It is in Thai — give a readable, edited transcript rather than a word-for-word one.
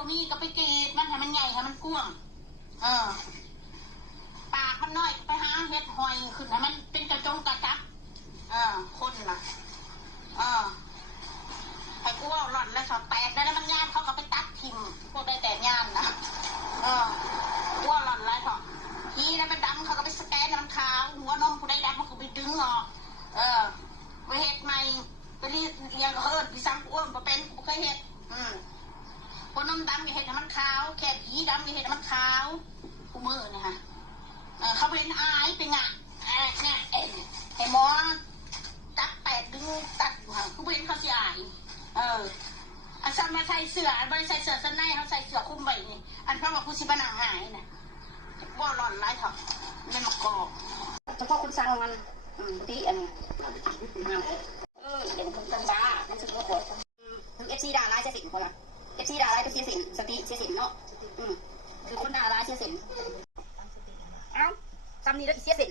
ผมมีก็ไปเกตมันให้มันใหญ่ให้มันกว้างปากมันน้อยไปหาเห็ดหอยขึ้นให้มันเป็นกระจงกระจับคนน่ะให้กลัวหล่อนแล้วสอดแตกแล้วมันย่านเขาก็ไปตัดทิมพวกได้แต่ย่านนะกลัวหล่อนไรเถอะทีแล้วมันดำเขาก็ไปสแกนน้ำขาวหัวนมผู้ได้ดำมันก็ไปดึงออกไปเห็ดใหม่ไปเรียงก็พี่ซ้ำอ้วนก็เป็นเคยเห็ดคนนมดำอย่าเห็ดมันขาวแค่ผีดำอย่าเห็ดมันขาวกูมือเนี่ยค่ะเขาเป็นอายเป็นไงเนี่ยไอ้หมอตัดแปดดึงตัดอยู่ค่ะกูเป็นเขาเสียอายอันซ้ำมาใส่เสื้อไม่ใส่เสื้อสั้นในเขาใส่เสื้อคุ้มใบนี่อันเพราะว่ากูสิบหนังหายน่ะว่าหล่อนไรเถอะไม่มากอกเฉพาะคุณสั่งมันที่อันเดี๋ยวคุณกันบ้าไม่สุดก็ปวดถึงเอฟซีด่าร้ายเสียสินคนละเอฟซีด่าร้ายก็เสียสินสติเสียสินเนาะคือคนด่าร้ายเสียสินเอ้าซ้ำนี้แล้วเสียสิน